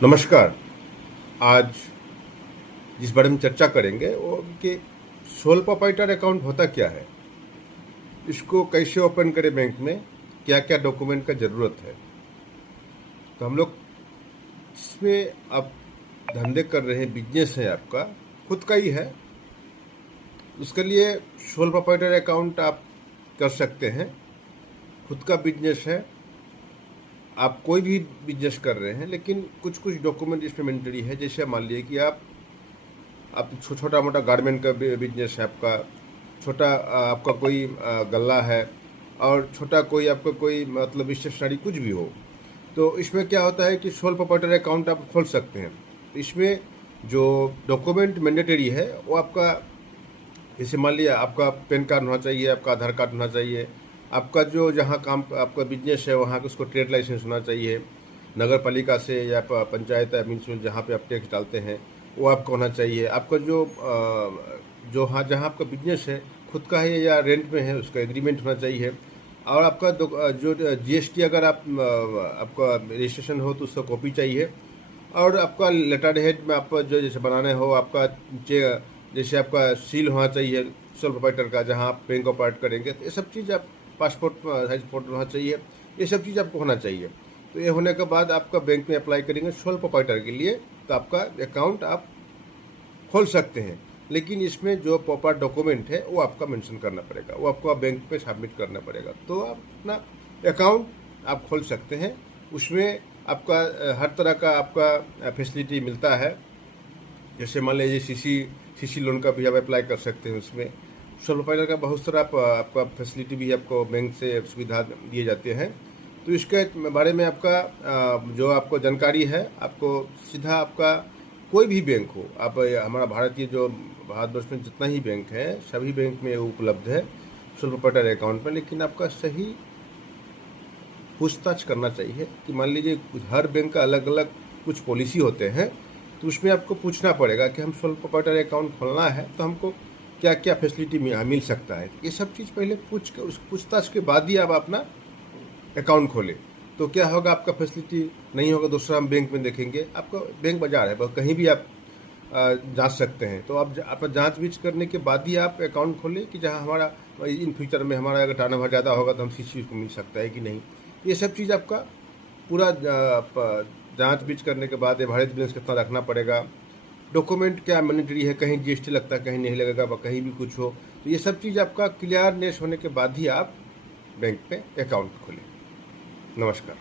नमस्कार। आज जिस बारे में चर्चा करेंगे वो कि सोल प्रोप्राइटर अकाउंट होता क्या है, इसको कैसे ओपन करें, बैंक में क्या क्या डॉक्यूमेंट का ज़रूरत है। तो हम लोग इसमें आप धंधे कर रहे हैं, बिजनेस है आपका खुद का ही है, उसके लिए सोल प्रोप्राइटर अकाउंट आप कर सकते हैं। खुद का बिजनेस है, आप कोई भी बिजनेस कर रहे हैं, लेकिन कुछ कुछ डॉक्यूमेंट इसमें मैंडेटरी है। जैसे मान लीजिए कि आप छोटा मोटा गारमेंट का बिजनेस है आपका, छोटा आपका कोई गल्ला है, और छोटा कोई आपका कोई मतलब स्टेशनरी कुछ भी हो, तो इसमें क्या होता है कि सोल प्रोप्राइटर अकाउंट आप खोल सकते हैं। इसमें जो डॉक्यूमेंट मैंडेटरी है वो आपका, जैसे मान लिया आपका पैन कार्ड होना चाहिए, आपका आधार कार्ड होना चाहिए, आपका जो जहाँ काम आपका बिजनेस है वहाँ का उसको ट्रेड लाइसेंस होना चाहिए, नगर पालिका से या पंचायत या म्यूनसिपल जहाँ पे आप टैक्स डालते हैं वो आपका होना चाहिए। आपका जो हाँ जहाँ आपका बिजनेस है खुद का है या रेंट में है उसका एग्रीमेंट होना चाहिए। और आपका जो जीएसटी अगर आपका रजिस्ट्रेशन हो तो उसका कॉपी चाहिए। और आपका लेटर हेड में आपका जो जैसे बनाने हो आपका जैसे आपका सील होना चाहिए सोल प्रोप्राइटर का, जहाँ आप बैंक ऑपरेट करेंगे, तो ये सब चीज़ आप पासपोर्ट साइज फोटो होना चाहिए, ये सब चीज़ आपको होना चाहिए। तो ये होने के बाद आपका बैंक में अप्लाई करेंगे सोल प्रोप्राइटर के लिए, तो आपका अकाउंट आप खोल सकते हैं। लेकिन इसमें जो प्रॉपर डॉक्यूमेंट है वो आपका मेंशन करना पड़ेगा, वो आपको बैंक पे सबमिट करना पड़ेगा, तो आप अपना अकाउंट आप खोल सकते हैं। उसमें आपका हर तरह का आपका फैसिलिटी मिलता है। जैसे मान लीजिए सीसी लोन का भी आप अप्लाई कर सकते हैं। उसमें सोल प्रोप्राइटर का बहुत सारा आपका फैसिलिटी भी आपको बैंक से सुविधा दिए जाते हैं। तो इसके बारे में आपका जो आपको जानकारी है, आपको सीधा आपका कोई भी बैंक हो, आप हमारा भारतीय जो भारतवर्ष में जितना ही बैंक है सभी बैंक में उपलब्ध है सोल प्रोप्राइटर अकाउंट में। लेकिन आपका सही पूछताछ करना चाहिए कि मान लीजिए हर बैंक का अलग अलग कुछ पॉलिसी होते हैं, तो उसमें आपको पूछना पड़ेगा कि हम सोल प्रोप्राइटर अकाउंट खोलना है तो हमको क्या क्या फैसिलिटी मिल सकता है। ये सब चीज़ पहले उस पूछताछ के बाद ही आप अपना अकाउंट खोलें। तो क्या होगा, आपका फैसिलिटी नहीं होगा, दूसरा हम बैंक में देखेंगे। आपका बैंक बाजार है, कहीं भी आप जांच सकते हैं। तो आप जांच बीच करने के बाद ही आप अकाउंट खोलें कि जहां हमारा इन फ्यूचर में हमारा अगर टर्नओवर ज़्यादा होगा तो हम सीसी को मिल सकता है कि नहीं। ये सब चीज़ आपका पूरा जांच बीच करने के बाद एवरेज बैलेंस कितना रखना पड़ेगा, डॉक्यूमेंट क्या मैंडेटरी है, कहीं जीएसटी लगता है कहीं नहीं लगेगा, कहीं भी कुछ हो, तो ये सब चीज़ आपका क्लियरनेस होने के बाद ही आप बैंक पे अकाउंट खोलें। नमस्कार।